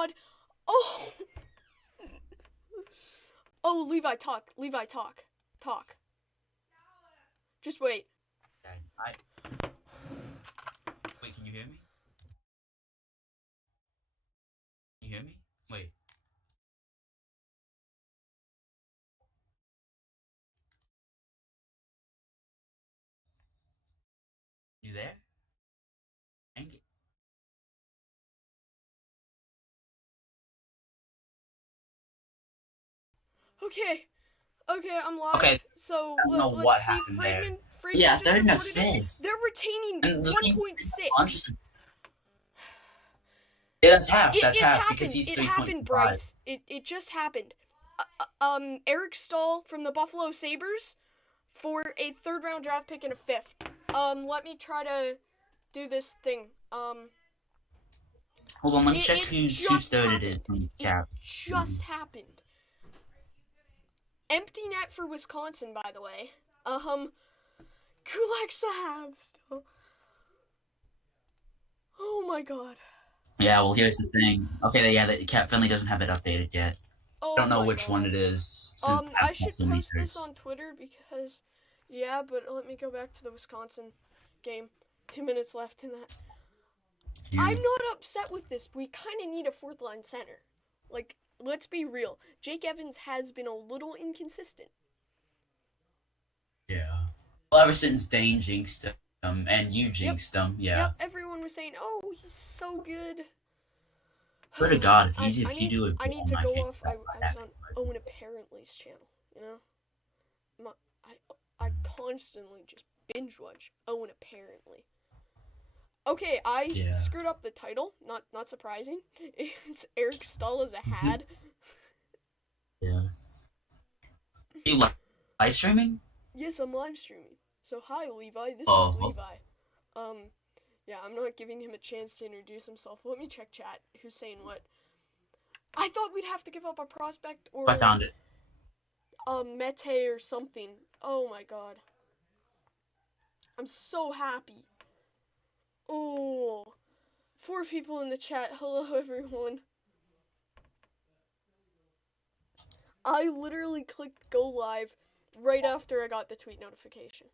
god. Oh. Oh, Levi, talk. Levi, talk. Talk. Just wait. Okay, Wait, can you hear me? Can you hear me? Wait. You there? Dang it. Okay. Okay, I'm live. Okay, So I don't know let's what see. happened there. Friedman Yeah, just they're in the reported it. fifth. They're retaining And the thing is, Bunch 1.6. is, yeah, that's half. That's It's half because happened. he's It happened, 3.5. Bryce. It just happened. Eric Staal from the Buffalo Sabres for a third round draft pick and a fifth. Let me try to do this thing. Hold on, let me check It whose just third it happened. is from It Cap. just happened. Empty net for Wisconsin, by the way. Kulak Sahab still. Oh my god. Yeah, well, here's the thing. Okay, yeah, the Cap Finley doesn't have it updated yet. I Oh don't know my which one god. it is since I Cap's got should so many post this shirts. on Twitter because, yeah, but let me go back to the Wisconsin game. 2 minutes left in that. I'm Yeah. not upset with this. We kind of need a fourth line center. Like, let's be real. Jake Evans has been a little inconsistent. Yeah. Well, ever since Dane jinxed him and you Yep. jinxed him, yeah. Yep. Everyone was saying, "Oh, he's so good." Swear to God, I if you need do it I need wrong, to I go can't off. that I right was after. on Owen Apparently's channel. You know, I constantly just binge watch Owen Apparently. Okay, I Yeah. screwed up the title. Not surprising. It's Eric Staal Is A Hab. Yeah. You live streaming? Yes, I'm live streaming. So hi Levi, this is Oh, Levi. Um, yeah, I'm not giving him a chance to introduce himself. Let me check chat. Who's saying what? I thought we'd have to give up a prospect I or found it. Mete or something. Oh my god. I'm so happy. Oh, 4 people in the chat. Hello everyone. I literally clicked go live right after I got the tweet notification.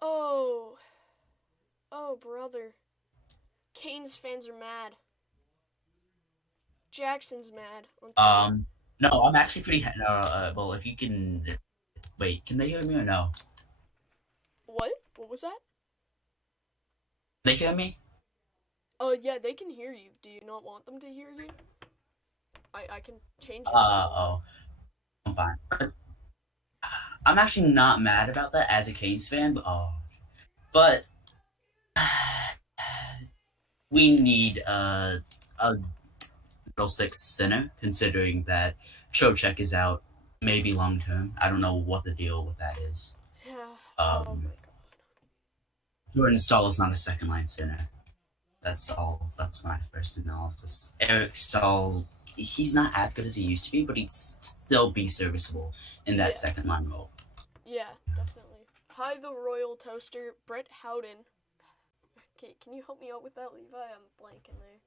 Oh, oh brother. Canes fans are mad. Jackson's mad on Twitter. Um, no, I'm actually pretty. Well, if you can wait, can they hear me or no? What? What was that? They hear me? Yeah, they can hear you. Do you not want them to hear you? I can change it if you want. Oh, I'm fine. I'm actually not mad about that as a Canes fan, but we need a middle six center, considering that Trocheck is out, maybe long term. I don't know what the deal with that is. Yeah. Oh Um, my god. Jordan Stahl is not a second line center. That's all. That's my first analysis. Eric Stahl, he's not as good as he used to be, but he'd still be serviceable in that Yeah. second line role. Yeah, definitely. Hi, the Royal Toaster, Brett Howden. Okay, can you help me out with that, Levi? I'm blanking there.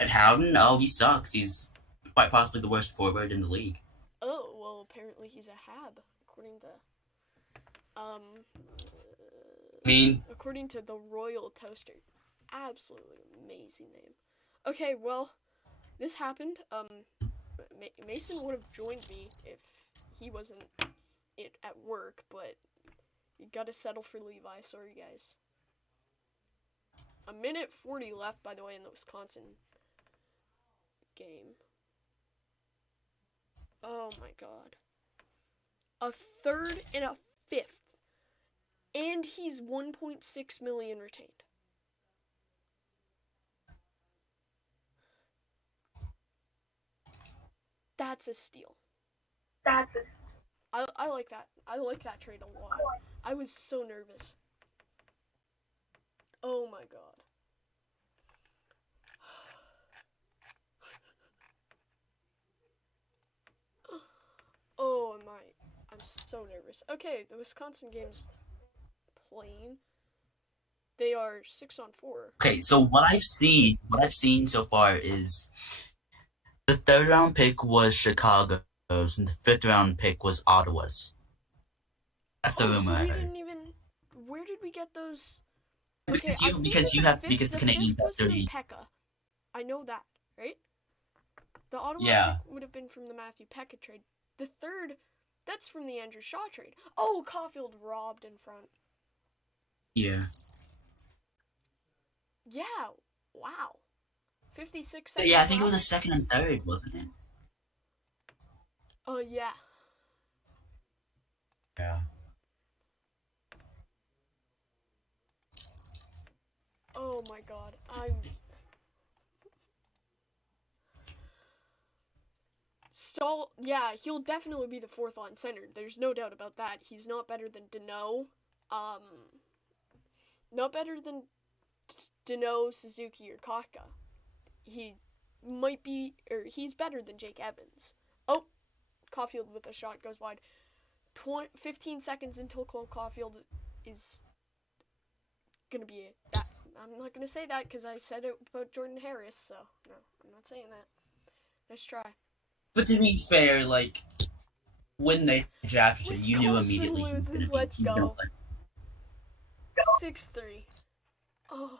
And Howden, oh, he sucks. He's quite possibly the worst forward in the league. Oh, well, apparently he's a Hab, according to um, I mean, according to the Royal Toaster. Absolutely amazing name. Okay, well, this happened. Mason would have joined me if he wasn't at work, but you gotta settle for Levi. Sorry, guys. A minute 40 left, by the way, in the Wisconsin game. Oh my god. A third and a fifth. And he's 1.6 million retained. That's a steal. that's a I like that. I like that trade a lot. I was so nervous. Oh my god. so nervous. Okay, the Wisconsin game's playing. They are 6-4. Okay, so what I've seen so far is the third round pick was Chicago's, and the fifth round pick was Ottawa's. That's the Oh, rumor so I we heard. didn't even. Where did we get those? Okay, Because I you think because that you the have fifth, because the the fifth Canadians have was from 30. Pekka. I know that, right? The Ottawa pick Yeah, would have been from the Matthew Pekka trade. The third, that's from the Andrew Shaw trade. Oh, Caulfield robbed in front. yeah, Yeah, wow. 56 yeah. I seconds think it was a left. second and third, wasn't it? Oh, yeah. Yeah. Oh my god. I'm. Staal, yeah, he'll definitely be the fourth line center. There's no doubt about that. He's not better than Dano. Um, not better than Dano, Suzuki, or Kaka. He might be, or he's better than Jake Evans. Oh, Caulfield with a shot goes wide. 15 seconds until Cole Caulfield is gonna be that. I'm not gonna say that because I said it about Jordan Harris, so no, I'm not saying that. Nice try. But to be fair, like when they drafted him, you knew Wisconsin immediately he was loses. gonna be Let's he was gonna go. play. 6-3. Oh.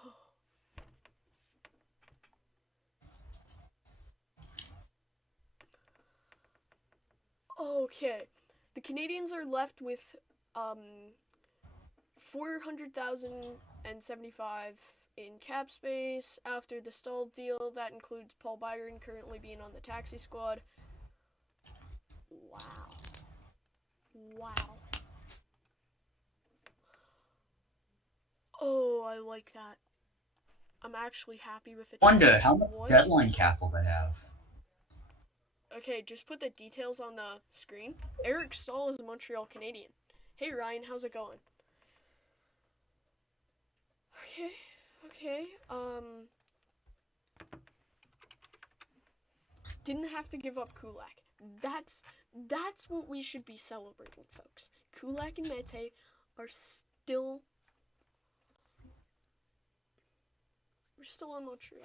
Okay. The Canadians are left with 400,075 in cap space after the Staal deal. That includes Paul Byron currently being on the taxi squad. Wow. Wow. Oh, I like that. I'm actually happy with it. Wonder how much What? deadline cap will they have? Okay, just put the details on the screen. Eric Staal is a Montreal Canadian. Hey Ryan, how's it going? Okay, okay. Didn't have to give up Kulak. That's what we should be celebrating, folks. Kulak and Mete are still we're still in Montreal.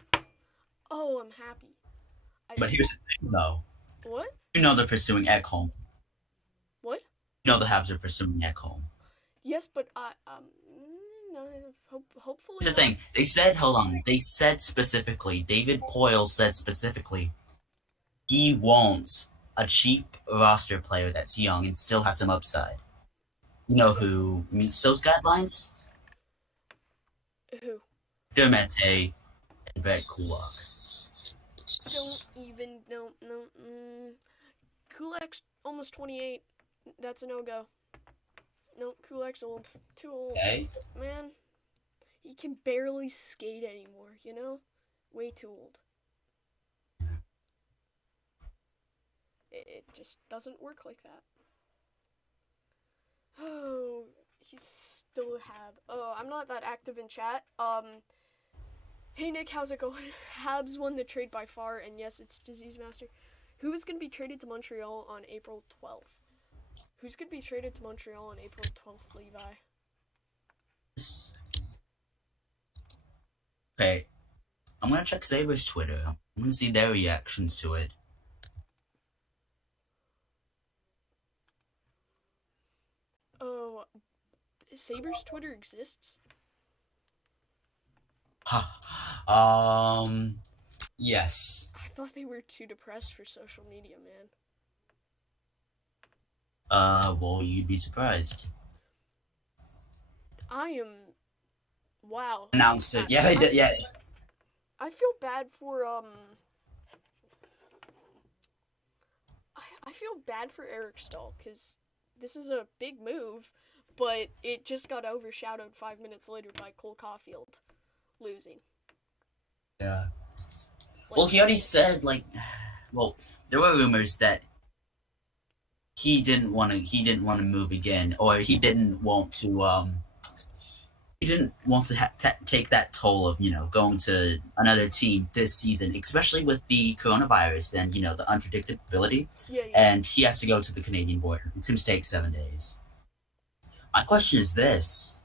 Oh, I'm happy. But here's the thing, though. What? You know they're pursuing Ekholm. What? You know the Habs are pursuing Ekholm. Yes, but no, hopefully Here's the not. thing. They said, hold on. They said specifically. David Poyle said specifically. He wants a cheap roster player that's young and still has some upside. You know who meets those guidelines? Who? Dermete and Brett Kulak. Don't even no. Kulak's almost 28. That's a no-go. No, Kulak's old. Too old. Okay. Man, he can barely skate anymore, you know? Way too old. It just doesn't work like that. Oh, he's still a Hab. Oh, I'm not that active in chat. Hey Nick, how's it going? Habs won the trade by far, and yes, it's Disease Master. Who is going to be traded to Montreal on April 12th? Who's going to be traded to Montreal on April 12th, Levi? Okay. I'm gonna check Sabre's Twitter. I'm gonna see their reactions to it. Oh, Saber's Twitter exists? Yes. I thought they were too depressed for social media, man. Well, you'd be surprised. I am. Wow. Announced it. Yeah, they did. Yeah. I feel bad for I feel bad for Eric Staal because this is a big move, but it just got overshadowed 5 minutes later by Cole Caulfield losing. Yeah. Like, Well, he already said well, there were rumors that he didn't want to move again, or he didn't want to he didn't want to take that toll of going to another team this season, especially with the coronavirus and the unpredictability. Yeah, yeah. And he has to go to the Canadian border. It's going to take 7 days. My question is this: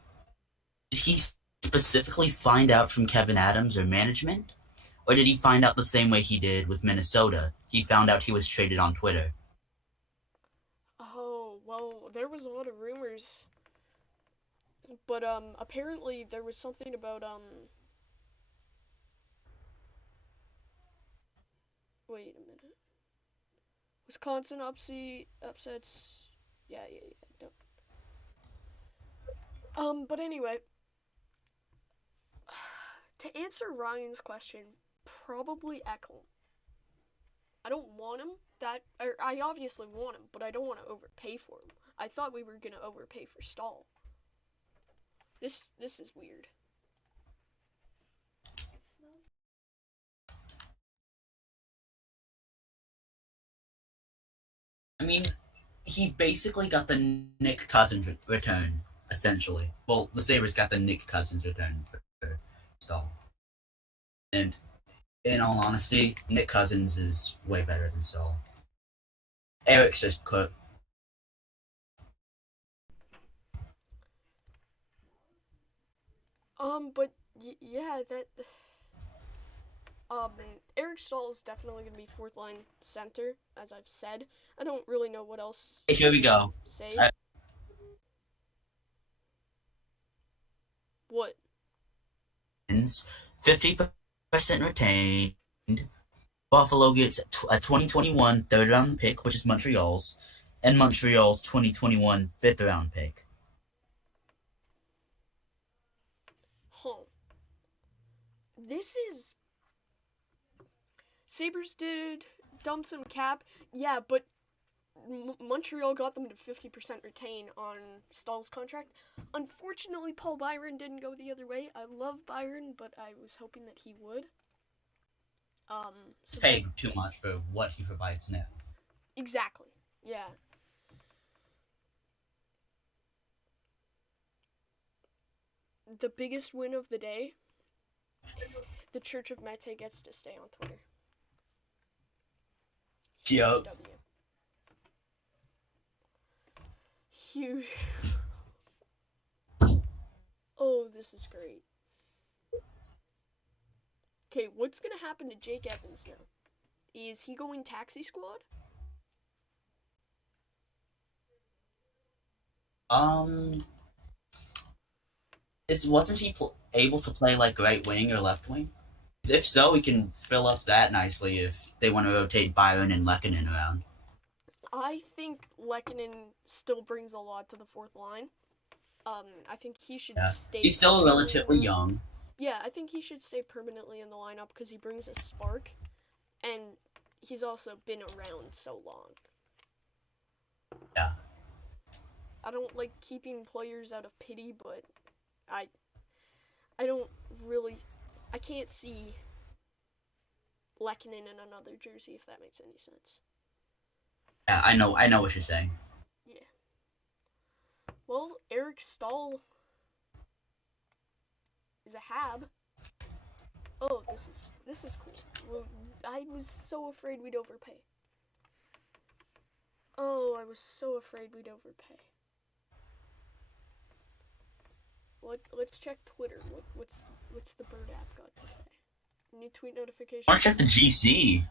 did he specifically find out from Kevin Adams or management, or did he find out the same way he did with Minnesota? He found out he was traded on Twitter. Oh, well, there was a lot of rumors, but apparently there was something about wait a minute. Wisconsin upsets. Yeah, yeah, yeah. No. But anyway, to answer Ryan's question, probably Ekholm. I don't want him. I obviously want him, but I don't want to overpay for him. I thought we were gonna overpay for Staal. This is weird. I mean, he basically got the Nick Cousins return, essentially. Well, the Sabres got the Nick Cousins return for Stahl. And in all honesty, Nick Cousins is way better than Stahl. Eric's just cooked. But yeah, that um, Eric Staal is definitely gonna be fourth line center, as I've said. I don't really know what else Hey, here we to go. say. What? 50% retained. Buffalo gets a 2021 third round pick, which is Montreal's, and Montreal's 2021 fifth round pick. Huh. This is Sabres did dump some cap. Yeah, but Montreal got them to 50% retain on Staal's contract. Unfortunately, Paul Byron didn't go the other way. I love Byron, but I was hoping that he would. So Paid too much for what he provides now. exactly. Yeah. The biggest win of the day, the Church of Mete gets to stay on Twitter. Huge Yup. W. Huge. Oh, this is great. Okay, what's gonna happen to Jake Evans now? Is he going taxi squad? Um, wasn't he able to play like right wing or left wing? If so, we can fill up that nicely if they want to rotate Byron and Lehkonen around. I think Lehkonen still brings a lot to the fourth line. I think he should Yeah, stay he's still permanently. relatively young. Yeah, I think he should stay permanently in the lineup because he brings a spark, and he's also been around so long. Yeah, I don't like keeping players out of pity, but I I don't really I can't see Lehkonen in another jersey if that makes any sense. yeah, I know what you're saying. Yeah. Well, Eric Staal is a Hab. Oh, this is cool. I was so afraid we'd overpay. Oh, I was so afraid we'd overpay. Let's check Twitter. What's the Bird app got to say? New tweet notification. I want to check the GC.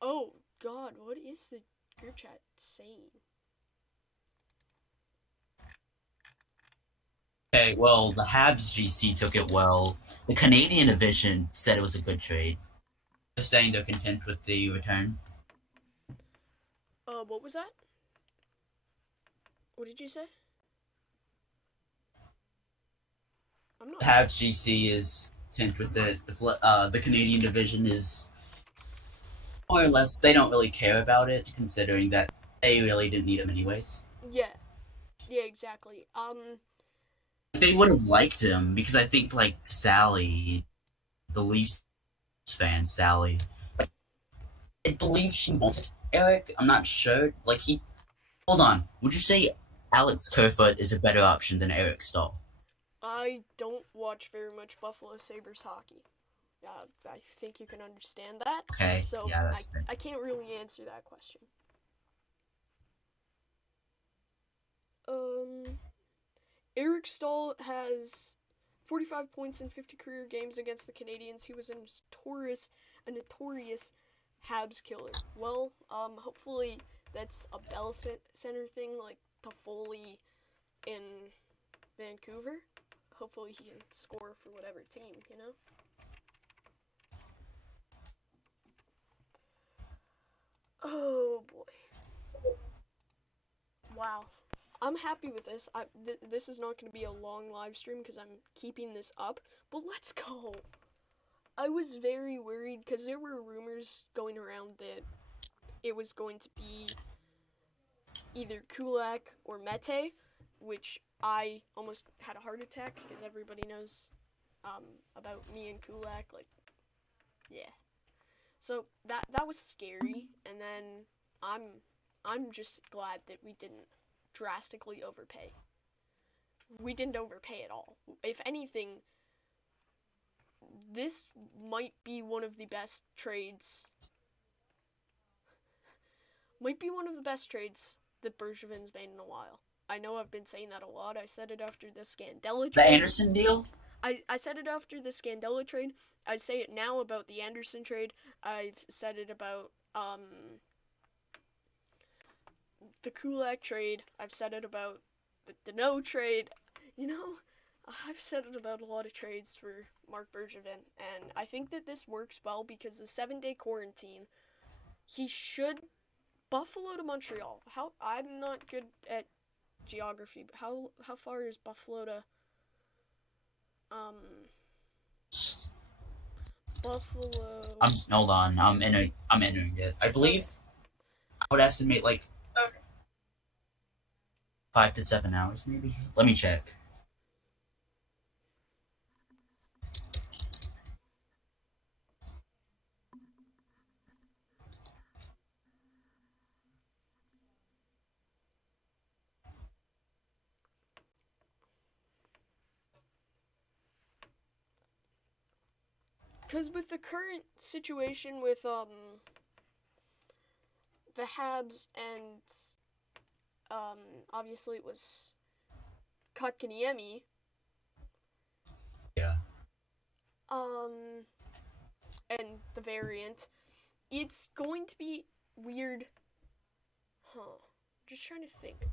Oh God, what is the group chat saying? Okay, well, the Habs GC took it well. The Canadian division said it was a good trade. They're saying they're content with the return. What was that? What did you say? I'm not. The Habs GC is content with the Canadian division is more or less they don't really care about it, considering that they really didn't need him anyways. Yeah. Yeah, exactly. They would have liked him because I think like Sally, the Leafs fan, Sally, like I believe she wanted Eric. I'm not sure. Like he, hold on. Would you say Alex Kerfoot is a better option than Eric Staal? I don't watch very much Buffalo Sabres hockey. I think you can understand that. Okay, So yeah, I, that's fair. I can't really answer that question. Um, Eric Staal has 45 points in 50 career games against the Canadiens. He was a notorious Habs killer. Well, hopefully that's a Bell Center thing, like Toffoli in Vancouver. Hopefully he can score for whatever team, you know? Oh boy. Wow. I'm happy with this. This is not going to be a long live stream because I'm keeping this up, but let's go. I was very worried because there were rumors going around that it was going to be either Kulak or Mete, which I almost had a heart attack because everybody knows about me and Kulak. Like, yeah. So that was scary, and then I'm I'm just glad that we didn't drastically overpay. We didn't overpay at all. If anything, this might be one of the best trades. Might be one of the best trades that Bergevin's made in a while. I know I've been saying that a lot. I said it after the Scandella The trade. Anderson deal? I said it after the Scandella trade. I say it now about the Anderson trade. I've said it about the Kulak trade. I've said it about the Dano trade. You know, I've said it about a lot of trades for Mark Bergevin, and I think that this works well because the 7-day quarantine, he should Buffalo to Montreal. How I'm not good at geography, but how far is Buffalo to um Buffalo? Hold on. I'm entering it. I believe Okay. I would estimate like 5 to 7 hours, maybe. Let me check. Cuz with the current situation with the Habs and um obviously it was Kotkaniemi, Yeah. um and the variant, it's going to be weird. Huh. Just trying to think.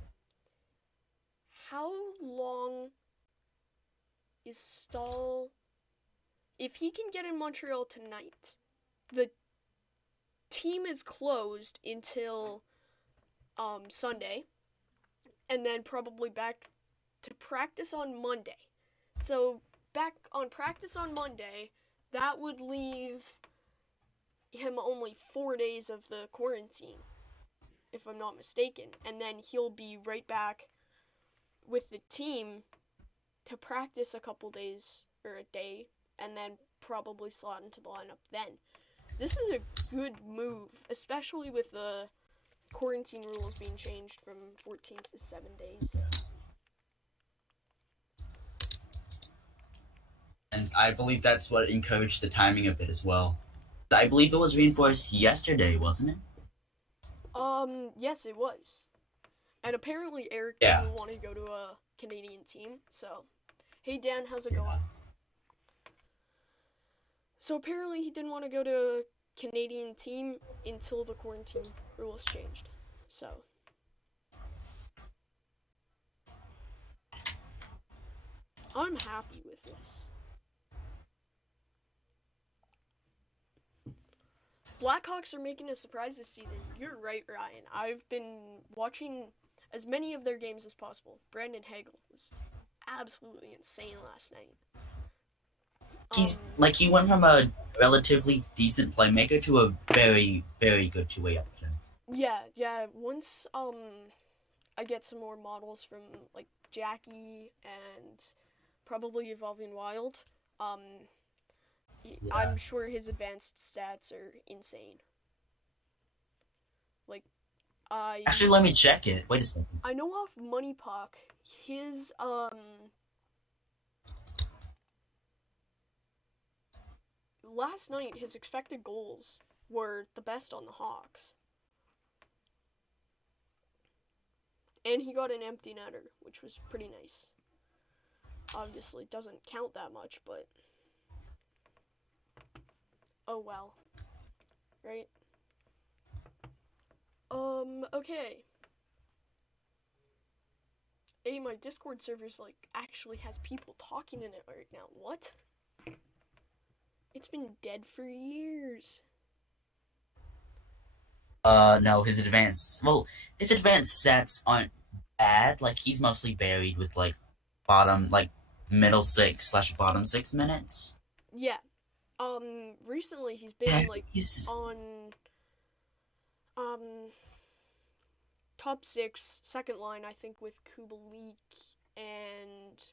How long is Staal? If he can get in Montreal tonight, the team is closed until Sunday, and then probably back to practice on Monday. So back on practice on Monday, that would leave him only 4 days of the quarantine, if I'm not mistaken, and then he'll be right back with the team to practice a couple days or a day, and then probably slot into the lineup then. This is a good move, especially with the quarantine rules being changed from 14 to 7 days. And I believe that's what encouraged the timing of it as well. I believe it was reinforced yesterday, wasn't it? Yes, it was. And apparently Eric Yeah. didn't want to go to a Canadian team, so. Hey Dan, how's it Yeah. going? So apparently he didn't want to go to a Canadian team until the quarantine rules changed. So. I'm happy with this. Blackhawks are making a surprise this season. You're right, Ryan. I've been watching as many of their games as possible. Brandon Hagel was absolutely insane last night. He's like he went from a relatively decent playmaker to a very, very good two-way option. Yeah. Once I get some more models from like Jackie and probably Evolving Wild, um, Yeah. I'm sure his advanced stats are insane. Like I Actually, let me check it. Wait a second. I know off Money Puck, his last night his expected goals were the best on the Hawks. And he got an empty netter, which was pretty nice. Obviously, doesn't count that much, but oh well. Right? Okay. Hey, my Discord server's actually has people talking in it right now. What? It's been dead for years. No, his advanced stats aren't bad. Like, he's mostly buried with middle six / bottom 6 minutes. Yeah. Recently he's been He's on top 6, second line, I think, with Kubalik and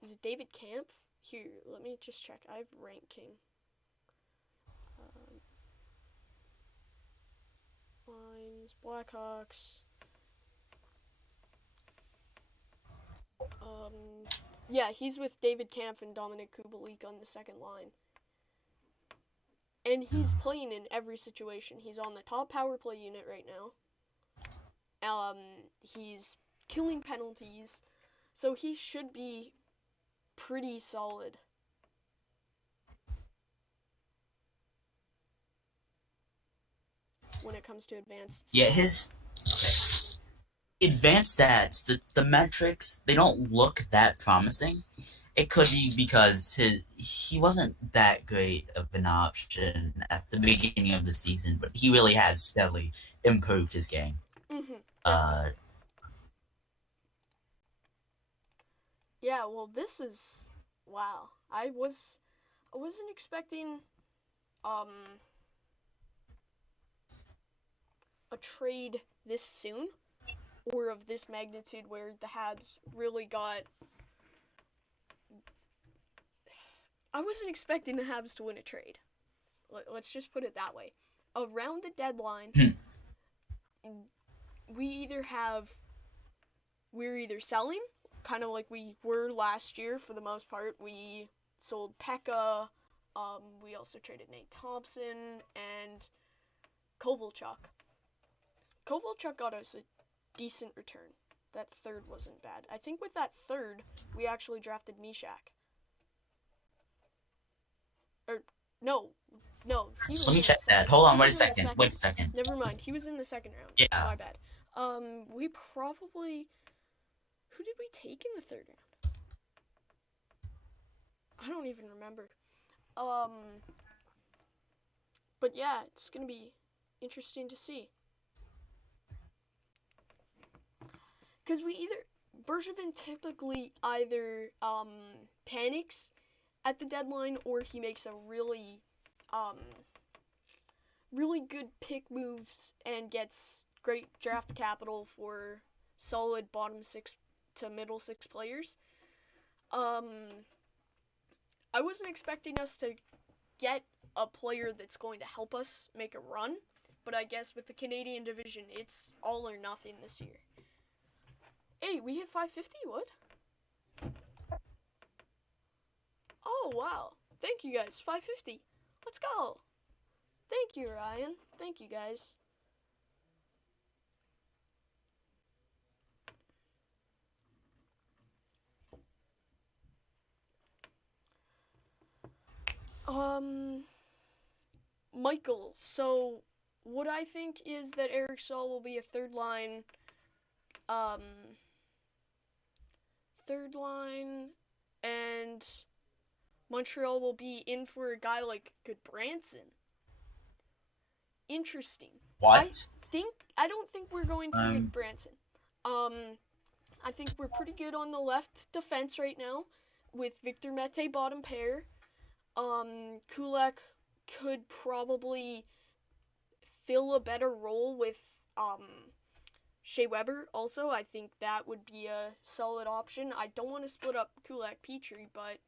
is it David Camp? Here, let me just check. I have ranking. Lines, Blackhawks. Yeah, he's with David Camp and Dominic Kubalik on the second line. And he's playing in every situation. He's on the top power play unit right now. He's killing penalties. So he should be pretty solid. When it comes to advanced stats. Yeah, his advanced stats, the metrics, they don't look that promising. It could be because he wasn't that great of an option at the beginning of the season, but he really has steadily improved his game. Yeah, well, this is wow. I wasn't expecting a trade this soon or of this magnitude where the Habs really got. I wasn't expecting the Habs to win a trade. Let's just put it that way. Around the deadline, we're either selling, kind of like we were last year for the most part. We sold Pekka. We also traded Nate Thompson and Kovalchuk. Kovalchuk got us a decent return. That third wasn't bad. I think with that third, we actually drafted Mishak. No, he was. Let me check that. Hold on, wait a second. Never mind, he was in the second round. Yeah. My bad. We probably. Who did we take in the third round? I don't even remember. But yeah, it's gonna be interesting to see. Because Bergevin typically either panics at the deadline or he makes a really good pick moves and gets great draft capital for solid bottom 6 to middle 6 players. I wasn't expecting us to get a player that's going to help us make a run, but I guess with the Canadian division, it's all or nothing this year. Hey, we hit 550? What? Oh, wow. Thank you, guys. 550. Let's go. Thank you, Ryan. Thank you, guys. Michael. So, what I think is that Eric Staal will be a third line, and Montreal will be in for a guy like Goodbranson. Interesting. What? I don't think we're going for Goodbranson. I think we're pretty good on the left defense right now with Victor Mete bottom pair. Kulak could probably fill a better role with Shea Weber also. I think that would be a solid option. I don't want to split up Kulak Petrie, but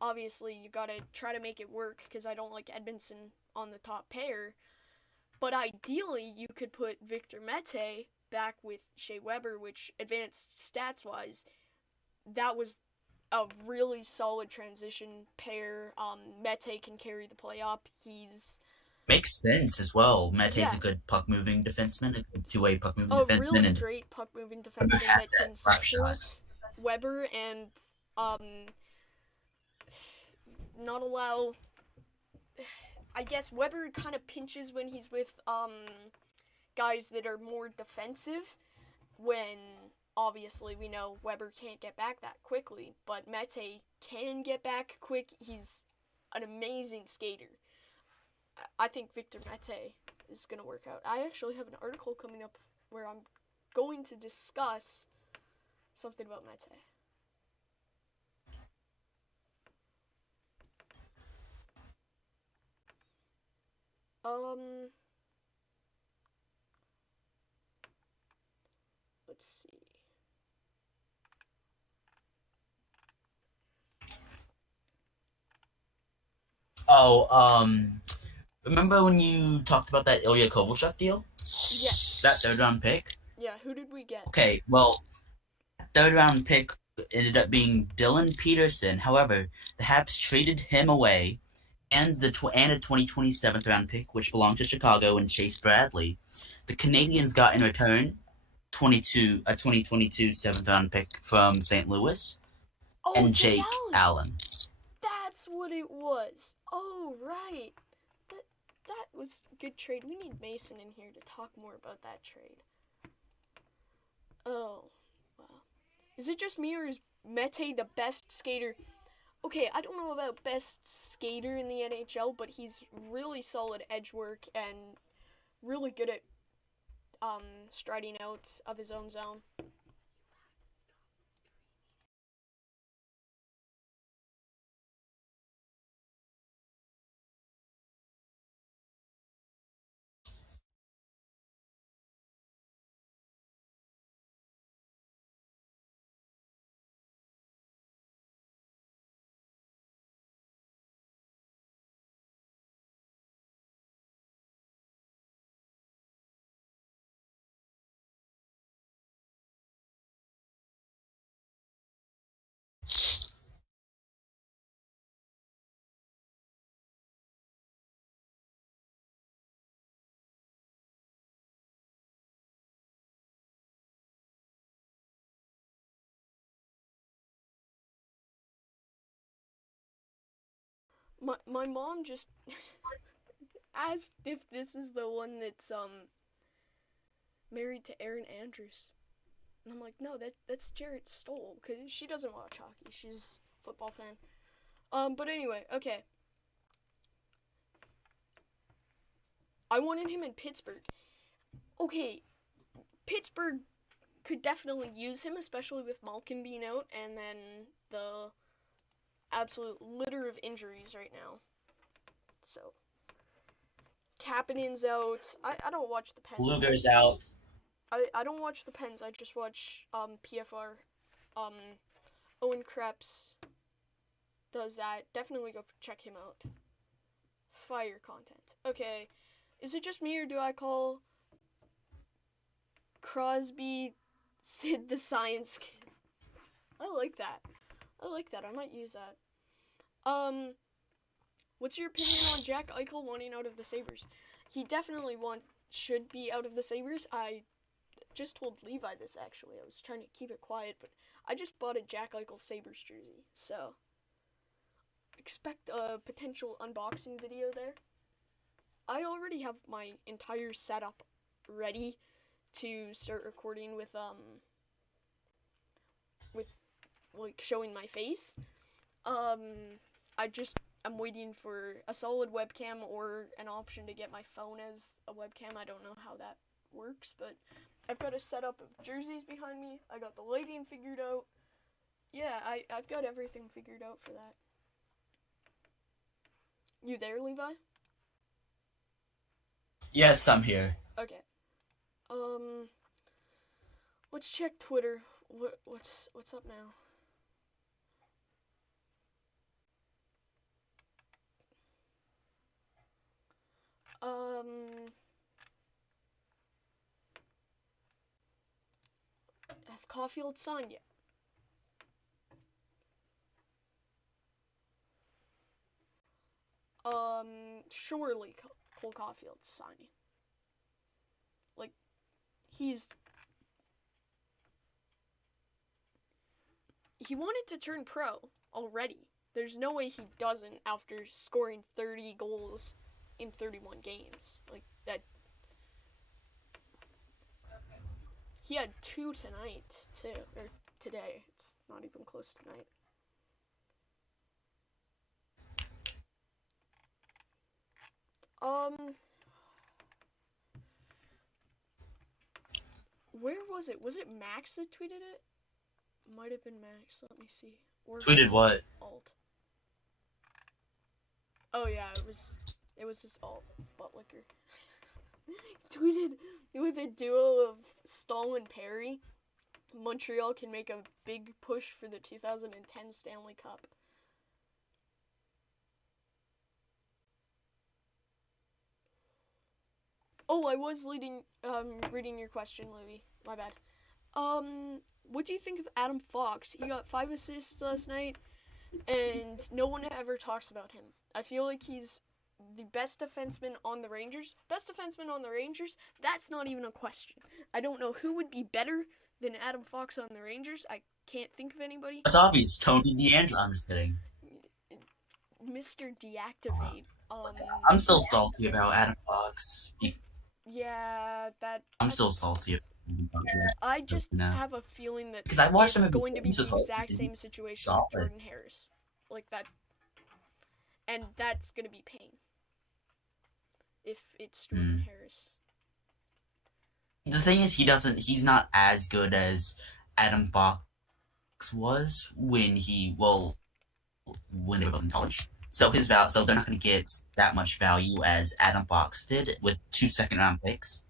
obviously you gotta try to make it work because I don't like Edmondson on the top pair. But ideally you could put Victor Mete back with Shea Weber, which advanced stats wise, that was a really solid transition pair. Mete can carry the play up. He's Makes sense as well. Mete's yeah, a good puck moving defenseman, a good two-way puck moving a defenseman, really and great puck moving Weber defenseman has that that can slap shot. support Weber and not allow. I guess Weber kind of pinches when he's with guys that are more defensive. When obviously we know Weber can't get back that quickly, but Mete can get back quick. He's an amazing skater. I think Victor Mete is gonna work out. I actually have an article coming up where I'm going to discuss something about Mete. Um, let's see. Oh, remember when you talked about that Ilya Kovalchuk deal? Yes. That third round pick? Yeah, who did we get? Okay, well, third round pick ended up being Dylan Peterson. However, the Habs traded him away and a 2027 round pick, which belonged to Chicago and Chase Bradley. The Canadians got in return 2022 seventh round pick from St. Louis Oh, and Jake Jake Allen. Allen. That's what it was. Oh, right. That was a good trade. We need Mason in here to talk more about that trade. Oh, wow. Is it just me or is Mete the best skater? Okay, I don't know about best skater in the NHL, but he's really solid edge work and really good at striding out of his own zone. My mom just asked if this is the one that's married to Aaron Andrews. And I'm like, no, that's Jarrett Stoll, because she doesn't watch hockey. She's a football fan. But anyway, okay. I wanted him in Pittsburgh. Okay, Pittsburgh could definitely use him, especially with Malkin being out, and then the absolute litter of injuries right now. So, Kapanen's out. I don't watch the Pens. Luger's out. I don't watch the Pens. I just watch PFR. Um, Owen Krebs does that. Definitely go check him out. Fire content. Okay, is it just me or do I call Crosby Sid the Science Kid? I like that. I might use that. What's your opinion on Jack Eichel wanting out of the Sabres? He definitely should be out of the Sabres. I just told Levi this actually. I was trying to keep it quiet, but I just bought a Jack Eichel Sabres jersey, so expect a potential unboxing video there. I already have my entire setup ready to start recording with like showing my face. I'm waiting for a solid webcam or an option to get my phone as a webcam. I don't know how that works, but I've got a setup of jerseys behind me. I got the lighting figured out. Yeah, I've got everything figured out for that. You there, Levi? Yes, I'm here. Okay. Let's check Twitter. What's up now? Has Caulfield signed yet? Surely Cole Caulfield's signing. Like, he wanted to turn pro already. There's no way he doesn't after scoring 30 goals in 31 games. Like, that. He had 2 tonight, too. Or today. It's not even close tonight. Where was it? Was it Max that tweeted it? Might have been Max. Let me see. Or Tweeted what? Alt. Oh yeah, it was his alt butt licker. Tweeted with a duo of Staal and Perry, Montreal can make a big push for the 2010 Stanley Cup. Oh, I was reading your question, Louis. My bad. What do you think of Adam Fox? He got 5 assists last night, and no one ever talks about him. I feel like he's the best defenseman on the Rangers. Best defenseman on the Rangers? That's not even a question. I don't know who would be better than Adam Fox on the Rangers. I can't think of anybody. It's obvious. Tony DeAngelo. I'm just kidding. Mr. Deactivate. I'm still salty about Adam Fox. Yeah, I'm still salty. I just have a feeling that because I watched him. It's going to be the exact same situation with Jordan Harris, like that, and that's gonna be pain if it's Jordan Harris. The thing is, he's not as good as Adam Fox was when they were both in college. So they're not going to get that much value as Adam Fox did with 2 second-round picks.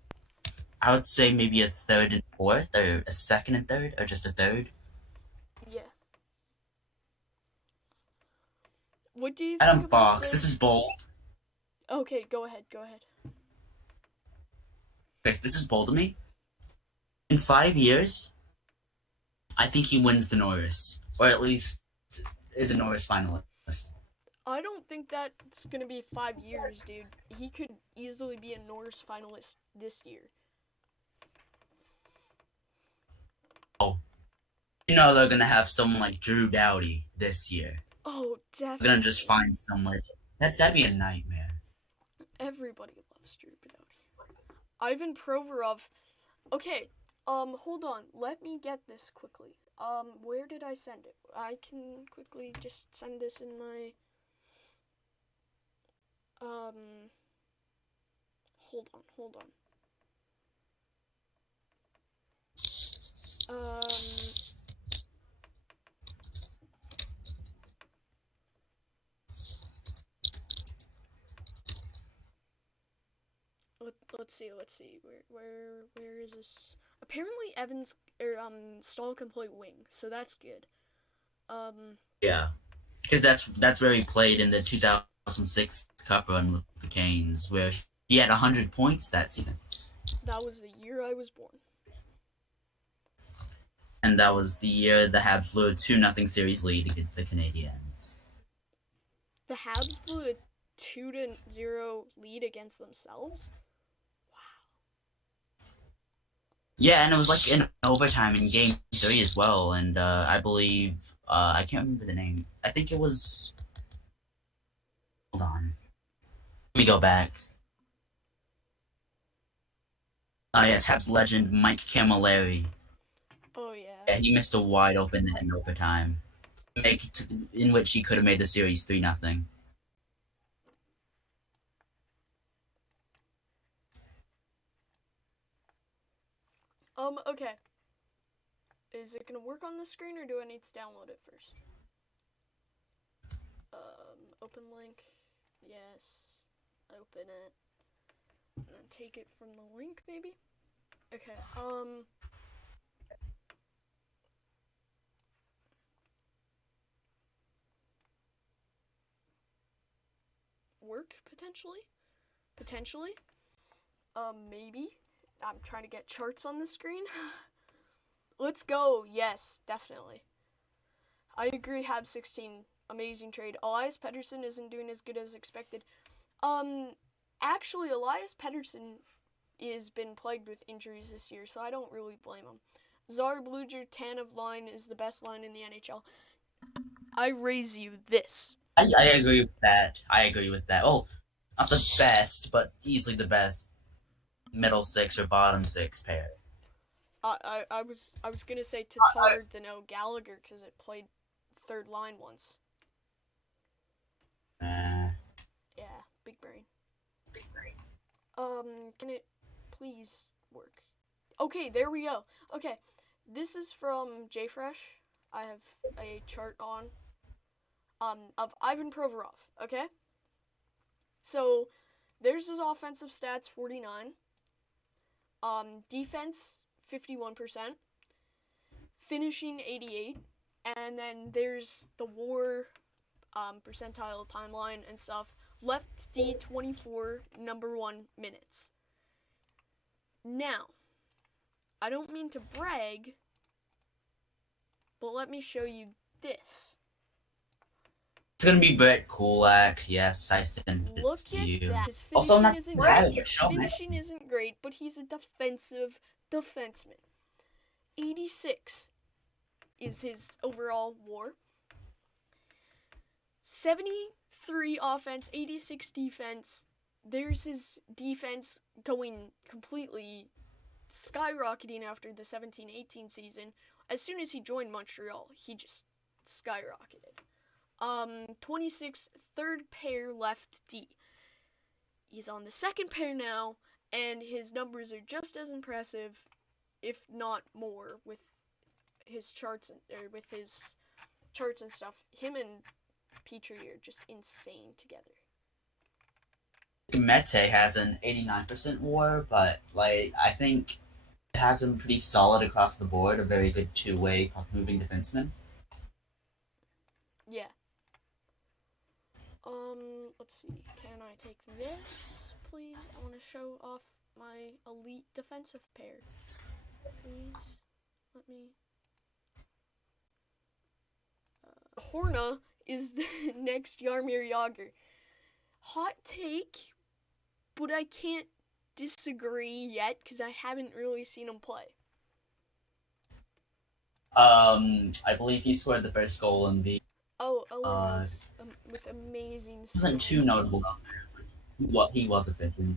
I would say maybe a third and fourth, or a second and third, or just a third. Yeah. What do you think Adam Fox, this is bold. Okay, go ahead. Okay, this is bold to me. In 5 years, I think he wins the Norris, or at least is a Norris finalist. I don't think that's gonna be 5 years, dude. He could easily be a Norris finalist this year. Oh, they're gonna have someone like Drew Doughty this year. Oh, definitely. They're gonna just find someone. That'd be a nightmare. Everybody loves Drew Doughty. Ivan Provorov. Okay, hold on. Let me get this quickly. Where did I send it? I can quickly just send this in my... Hold on. Let's see. Where is this? Apparently Staal can play wing, so that's good. Yeah, because that's where he played in the 2006 Cup run with the Canes, where he had 100 points that season. That was the year I was born. And that was the year the Habs blew a 2-0 series lead against the Canadiens. The Habs blew a 2-0 lead against themselves? Yeah, and it was like in overtime in Game 3 as well, and I believe, I can't remember the name. I think it was... Hold on. Let me go back. Yes, Habs legend Mike Camilleri. Oh, yeah. Yeah, he missed a wide open net in overtime, in which he could have made the series 3-0. Okay. Is it gonna work on the screen, or do I need to download it first? Open link. Yes. Open it. And then take it from the link, maybe? Okay, work, potentially. Maybe. I'm trying to get charts on the screen. Let's go. Yes, definitely. I agree, Hab 16, amazing trade. Elias Pettersson isn't doing as good as expected. Actually, Elias Pettersson has been plagued with injuries this year, so I don't really blame him. Czar Bluger Tanev line is the best line in the NHL. I raise you this. I agree with that. I agree with that. Well, not the best, but easily the best middle six or bottom six pair. I was gonna say Tatar Dano Gallagher because it played third line once. Uh, Yeah, big brain. Can it please work? Okay, there we go. Okay, this is from JFresh. I have a chart on of Ivan Provorov. Okay, so there's his offensive stats 49, defense 51%, finishing 88, and then there's the WAR percentile timeline and stuff. Left D 24, number 1 minutes. Now, I don't mean to brag, but let me show you this. it's gonna be Brett Kulak. Yes, I sent it Look to at you. that. His Also, I'm finishing not isn't proud great. of it. Show me. Finishing isn't great, but he's a defensive defenseman. 86 is his overall WAR. 73 offense, 86 defense. There's his defense going completely skyrocketing after the 17-18 season. As soon as he joined Montreal, he just skyrocketed. 26 third pair left D. He's on the second pair now, and his numbers are just as impressive, if not more, with his charts and stuff. Him and Petrie are just insane together. Mete has an 89% WAR, but like I think it has him pretty solid across the board. A very good two-way puck-moving defenseman. Yeah. Let's see. Can I take this, please? I want to show off my elite defensive pair. Please, let me. Horna is the next Jaromir Jagr. Hot take, but I can't disagree yet because I haven't really seen him play. I believe he scored the first goal in the. Owen was with amazing skills. Wasn't too notable. What he was efficient.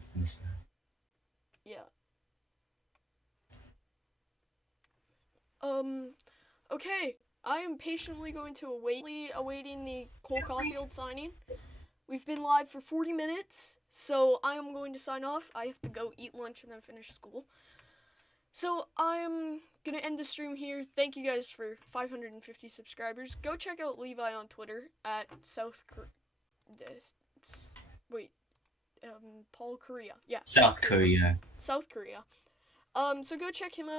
Yeah. Okay. I am patiently going to awaiting the Cole Caulfield signing. We've been live for 40 minutes, so I am going to sign off. I have to go eat lunch and then finish school. So I'm gonna end the stream here. Thank you guys for 550 subscribers. Go check out Levi on Twitter at Paul Korea. Yeah. South Korea. South Korea. So go check him out.